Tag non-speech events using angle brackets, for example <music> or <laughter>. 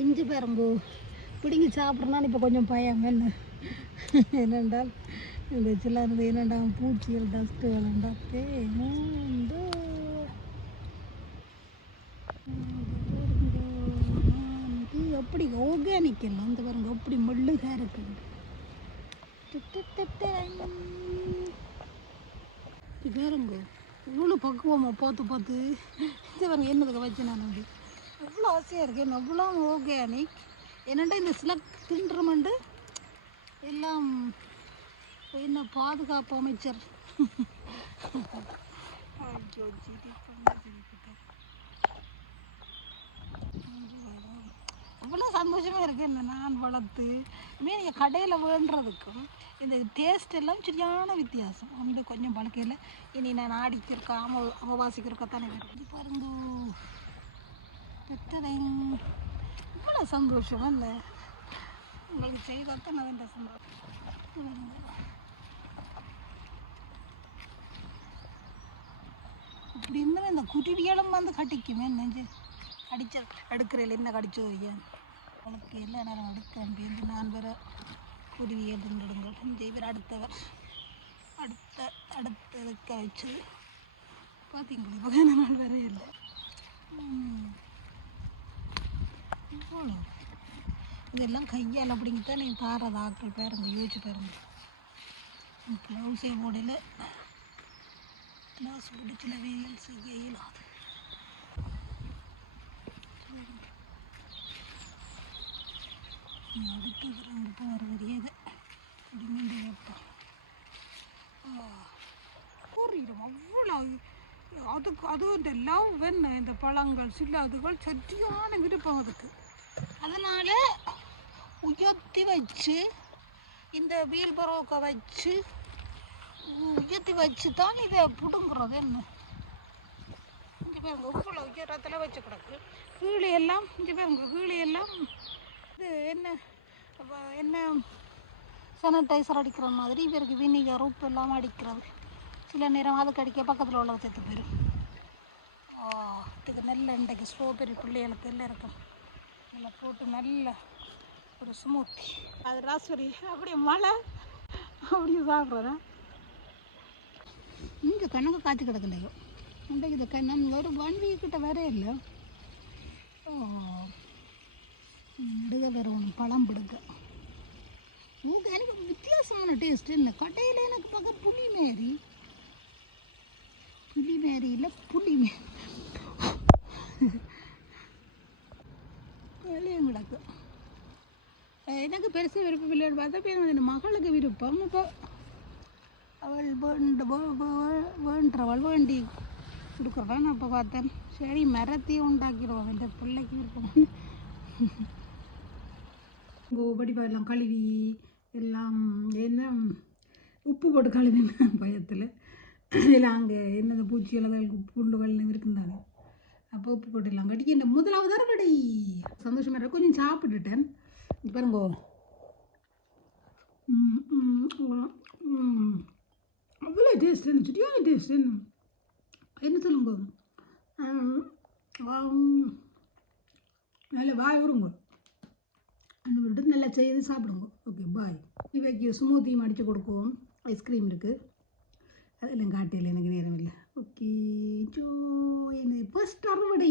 இஞ்சி பரம்பு. பிடிங்கி சாப்பிட்றனால இப்போ கொஞ்சம் பயம். என்ன? என்னென்றால் இந்த சில இருந்தது என்னடா பூச்சிகள் டஸ்ட்டு உண்டாத்தே மூந்து எப்படி ஆர்கானிக் இல்லை இந்த பாருங்க எப்படி மெல்லுகாக இருக்குது இது பாருங்க இவ்வளோ பக்குவமாக பார்த்து பார்த்து. இது பாருங்க என்னதுக்கு வச்சு நான் வந்து ஆசையாக இருக்கேன் எவ்வளோ ஆர்கானிக் என்னண்டா இந்த சில தின்றமண்டு? எல்லாம் என்ன பாதுகாப்பு அமைச்சர். அவ்வளோ சந்தோஷமாக இருக்கு. இந்த நான் வளர்த்து மீன் கடையில் வேண்டுறதுக்கும் இந்த டேஸ்ட் எல்லாம் சரியான வித்தியாசம். வந்து கொஞ்சம் பழக்கையில் இனி நான் ஆடிக்கிறக்கா அம அமவாசிக்கிறக்கா தானே பாருங்க. இவ்வளோ சந்தோஷம் இல்லை உங்களுக்கு செய்தாக்க நான் இந்த சந்தோஷம். இப்படி இருந்தாலும் இந்த குருவிகளும் வந்து கடிக்குமே நெஞ்சு. கடிச்ச அடுக்கிறையில் என்ன கடிச்சு வரீங்க உனக்கு எல்லா நேரம் அடுக்கிறேன் பேருந்து நான் வேற குருவியல் திண்டுடுங்க இந்த இவர் அடுத்தவர். அடுத்த அடுத்த இருக்க வச்சு பார்த்தீங்களா இப்போ நான் வேற இல்லை. இதெல்லாம் கையால் அப்படிங்கிட்டா நீங்கள் தார ஆட்கள் பேருங்க யோசிச்சு பாருங்க. க்ளவுஸே போடல கிளாஸ் பிடிச்சில வெயில் செய்ய இயலாது. அடுத்தது ரெண்டு போகிற தெரியாது மீண்டும் வைப்போம் கூறிடும் அவ்வளோ அதுக்கு அது இந்த லவ் இந்த பழங்கள் சில அதுகள் சட்டியான விருப்பம் அதுக்கு. அதனால் உயர்த்தி வச்சு இந்த வீல் பரோக்கை வச்சு உயர்த்தி வச்சு தான் இதை பிடுங்குறது என்ன? இங்கே பாருங்க உப்புல உயரத்தில் வச்சு கிடக்கு. கீழே எல்லாம் இங்கே பாருங்க கீழே எல்லாம் இது என்ன என்ன சானிடைசர் அடிக்கிற மாதிரி இவருக்கு வினிகர் உப்பு எல்லாம் அடிக்கிறது. சில நேரம் அதுக்கு அடிக்க பக்கத்தில் உள்ள செத்து போயிடும் ஆ, இதுக்கு நல்ல இன்றைக்கு ஸ்ட்ராபெரி பிள்ளைகளுக்கு எல்லாம் இருக்கும் இதில் போட்டு நல்ல ஒரு ஸ்மூத்தி அது ராஸ்பெரி அப்படியே மழை. அப்படியே சாப்பிட்றதா இங்கே கணக்கு காய்ச்சி கிடக்கலையோ இன்றைக்கு இந்த கண்ணன் ஒரு ஒன் வீக் கிட்ட வேற இல்லை. ஓ. நடுக வேற ஒன்று பழம் பிடுங்க உங்க எனக்கு வித்தியாசமான டேஸ்ட் என்ன கடையில் எனக்கு பார்க்க புளி மாரி. புளி மாரி இல்லை புளி மாரி வெளியும் கிடக்கு எனக்கு பெருசு விருப்பம் இல்லைன்னு பார்த்தா இப்போ என் மகளுக்கு விருப்பம். இப்போ அவள் வேண்ட வே- வேண்டவள் வேண்டி கொடுக்குறவன் நான் இப்போ பார்த்தேன். சரி மரத்தையும் உண்டாக்கிடுவோம் இந்த பிள்ளைக்கு விருப்பம். கோபடி எல்லாம் கழுவி எல்லாம் என்ன உப்பு போட்டு கழுவினேன் <laughs> பயத்தில். இல்லை அங்கே என்னது பூச்சி இலதல் பூண்டுகள் இருக்குந்தாங்க. அப்போ உப்பு போட்டு கட்டி இந்த முதலாவது அறுவடை சந்தோஷமாக கொஞ்சம் சாப்பிட்டுட்டேன். இது பாருங்க. அவ்வளோ டேஸ்ட் என்ன சரியான டேஸ்ட் என்ன? என்ன சொல்லுங்க? நல்ல வாய் விடுங்க அந்த விட்டு நல்லா செய்து சாப்பிடுங்க. ஓகே பாய் இவைக்கு சுமூத்தியும் அடித்து கொடுக்குவோம். ஐஸ்கிரீம் இருக்குது அதெல்லாம் காட்டையில் எனக்கு நேரம் இல்லை. ஓகே ஜோ என்ன ஃபஸ்ட் அறுவடை.